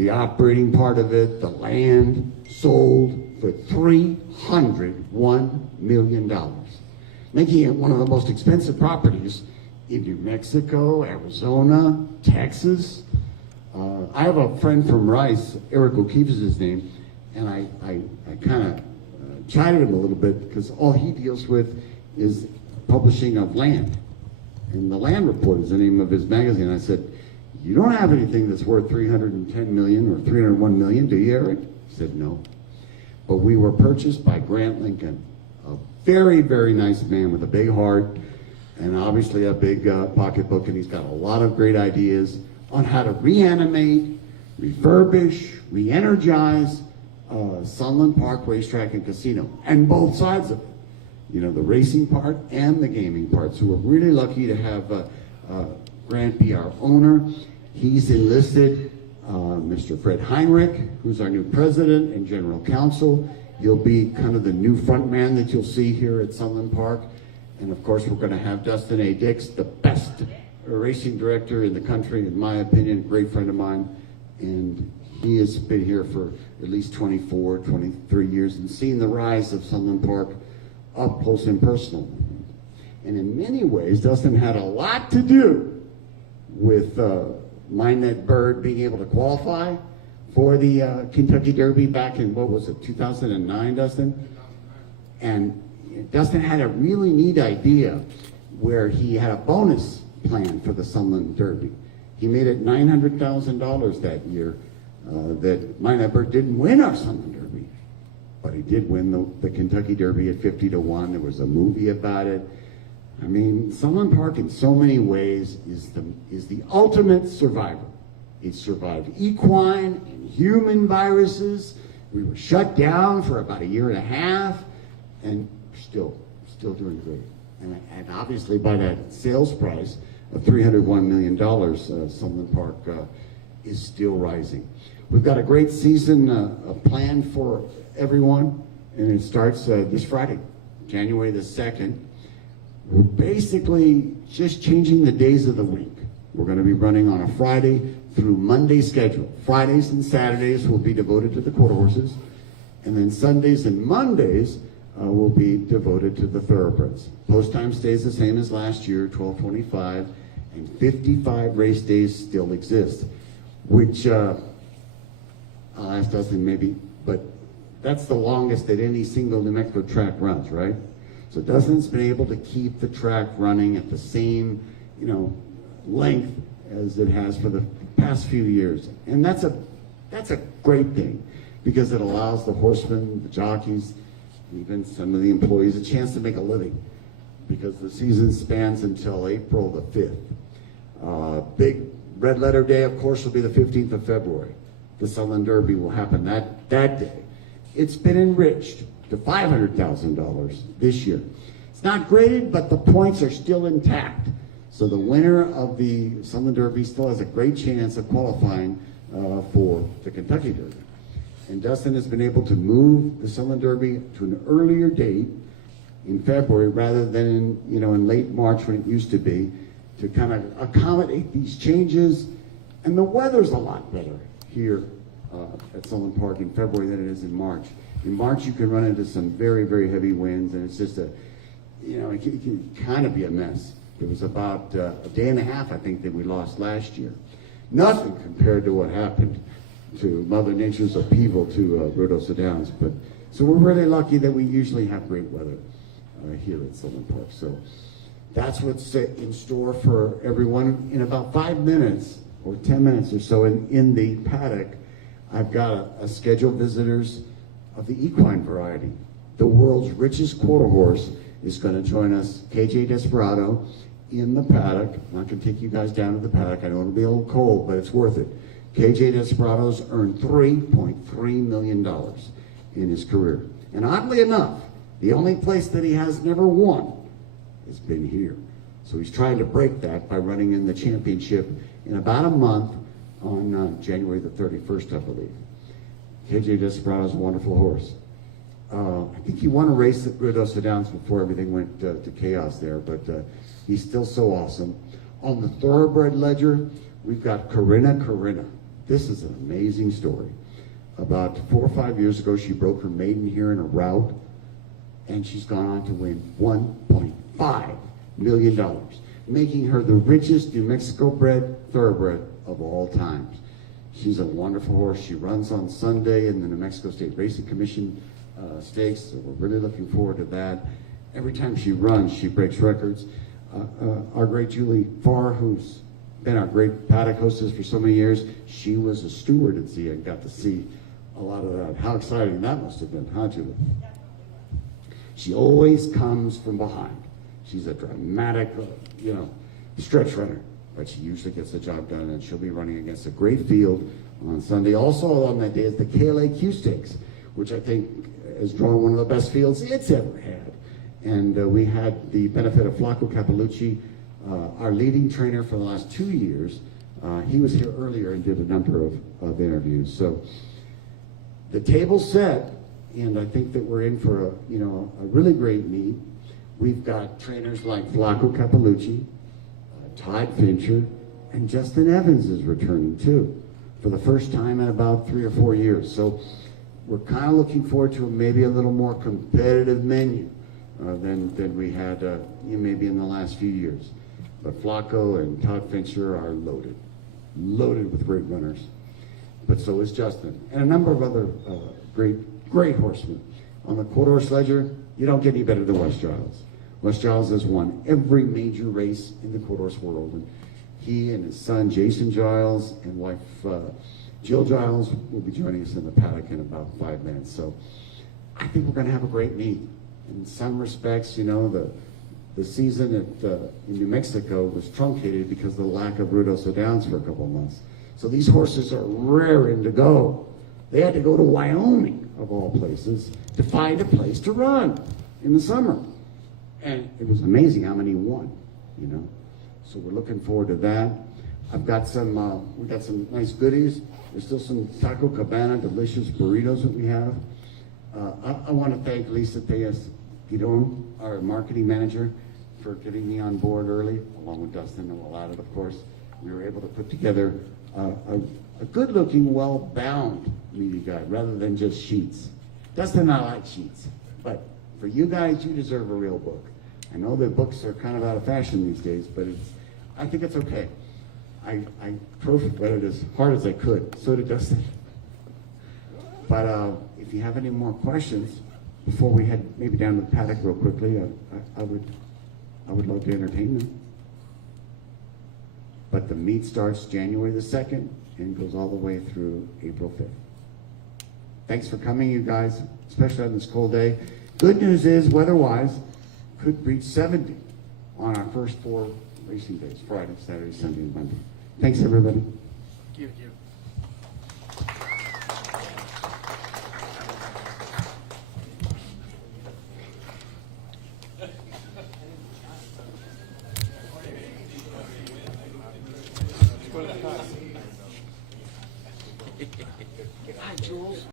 the operating part of it, the land, sold for $301 million, making it one of the most expensive properties in New Mexico, Arizona, Texas. I have a friend from Rice, Eric O'Keefe is his name, and I kind of chided him a little bit because all he deals with is publishing of land. And the Land Report is the name of his magazine. I said, you don't have anything that's worth $310 million or $301 million, do you, Eric? He said, no. But we were purchased by Grant Lincoln, a very, very nice man with a big heart and obviously a big pocketbook, and he's got a lot of great ideas on how to reanimate, refurbish, re-energize Sunland Park Racetrack and Casino, and both sides of it. You know, the racing part and the gaming part. So we're really lucky to have Grant be our owner. He's enlisted Mr. Fred Heinrich, who's our new president and general counsel. He'll be kind of the new front man that you'll see here at Sunland Park. And of course, we're going to have Dustin A. Dix, the best racing director in the country, in my opinion, a great friend of mine. And he has been here for at least 24, 23 years and seen the rise of Sunland Park up close and personal. And in many ways, Dustin had a lot to do with Mind That Bird being able to qualify for the Kentucky Derby back in, what was it, 2009, Dustin? And Dustin had a really neat idea where he had a bonus plan for the Sunland Derby. He made it $900,000 that year that Mind That Bird didn't win our Sunland Derby, but he did win the Kentucky Derby at 50-1. There was a movie about it. I mean, Sunland Park in so many ways is the ultimate survivor. It survived equine and human viruses. We were shut down for about a year and a half, and still doing great. And obviously by that sales price of $301 million, Sunland Park is still rising. We've got a great season planned for everyone, and it starts this Friday, January the 2nd. We're basically just changing the days of the week. We're going to be running on a Friday through Monday schedule. Fridays and Saturdays will be devoted to the quarter horses, and then Sundays and Mondays will be devoted to the thoroughbreds. Post time stays the same as last year, 12:25, and 55 race days still exist, which I'll ask Dustin maybe, but that's the longest that any single New Mexico track runs, right? So Dustin's been able to keep the track running at the same, length as it has for the past few years. And that's a great thing, because it allows the horsemen, the jockeys, even some of the employees a chance to make a living, because the season spans until April the 5th. Big red letter day, of course, will be the 15th of February. The Sunland Derby will happen that day. It's been enriched to $500,000 this year. It's not graded, but the points are still intact. So the winner of the Sunland Derby still has a great chance of qualifying for the Kentucky Derby. And Dustin has been able to move the Sunland Derby to an earlier date in February rather than in late March when it used to be, to kind of accommodate these changes. And the weather's a lot better here at Sunland Park in February than it is in March. In March, you can run into some very, very heavy winds, and it's just it can kind of be a mess. It was about a day and a half, I think, that we lost last year. Nothing compared to what happened to Mother Nature's upheaval to Ruidoso Downs. But so we're really lucky that we usually have great weather here at Sunland Park. So that's what's in store for everyone. In about 5 minutes or 10 minutes or so in the paddock, I've got a scheduled visitors of the equine variety. The world's richest quarter horse is going to join us, KJ Desperado, in the paddock. I'm not going to take you guys down to the paddock. I know it'll be a little cold, but it's worth it. KJ Desperado's earned $3.3 million in his career. And oddly enough, the only place that he has never won has been here. So he's trying to break that by running in the championship in about a month on January the 31st, I believe. KJ Desperado's a wonderful horse. I think he won a race at Ruidoso Downs before everything went to chaos there, but he's still so awesome. On the thoroughbred ledger, we've got Corinna. This is an amazing story. About 4 or 5 years ago, she broke her maiden here in a rout, and she's gone on to win $1.5 million, making her the richest New Mexico bred thoroughbred of all times. She's a wonderful horse. She runs on Sunday in the New Mexico State Racing Commission stakes, so we're really looking forward to that. Every time she runs, she breaks records. Our great Julie Farr, who's been our great paddock hostess for so many years, she was a steward at Zia and got to see a lot of that. How exciting that must have been, huh, Julie? She always comes from behind. She's a dramatic, stretch runner, but she usually gets the job done, and she'll be running against a great field on Sunday. Also on that day is the KLAQ Stakes, which I think has drawn one of the best fields it's ever had. And we had the benefit of Flaco Capalucci, our leading trainer for the last 2 years. He was here earlier and did a number of interviews. So the table's set, and I think that we're in for a really great meet. We've got trainers like Flaco Capalucci, Todd Fincher, and Justin Evans is returning too, for the first time in about 3 or 4 years. So we're kind of looking forward to maybe a little more competitive menu than we had maybe in the last few years. But Flaco and Todd Fincher are loaded with great runners. But so is Justin, and a number of other great horsemen. On the quarter horse ledger, you don't get any better than Wes Giles. Wes Giles has won every major race in the quarter horse world, and he and his son Jason Giles and wife Jill Giles will be joining us in the paddock in about 5 minutes. So I think we're going to have a great meet. In some respects, the season in New Mexico was truncated because of the lack of Ruidoso Downs for a couple of months. So these horses are raring to go. They had to go to Wyoming, of all places, to find a place to run in the summer. And it was amazing how many won, So we're looking forward to that. I've got we got some nice goodies. There's still some Taco Cabana delicious burritos that we have. I want to thank Lisa Diaz-Giron, our marketing manager, for getting me on board early, along with Dustin and Willard, of course. We were able to put together a good-looking, well-bound media guide rather than just sheets. Dustin and I like sheets, but for you guys, you deserve a real book. I know that books are kind of out of fashion these days, but I think it's okay. I read it as hard as I could. So did Dustin. But if you have any more questions before we head maybe down to the paddock real quickly, I would love to entertain them. But the meet starts January the 2nd and goes all the way through April 5th. Thanks for coming, you guys, especially on this cold day. Good news is, weather-wise, could reach 70 on our first 4 racing days, Friday, Saturday, Sunday, and Monday. Thanks, everybody. Thank you. Hi, Jules.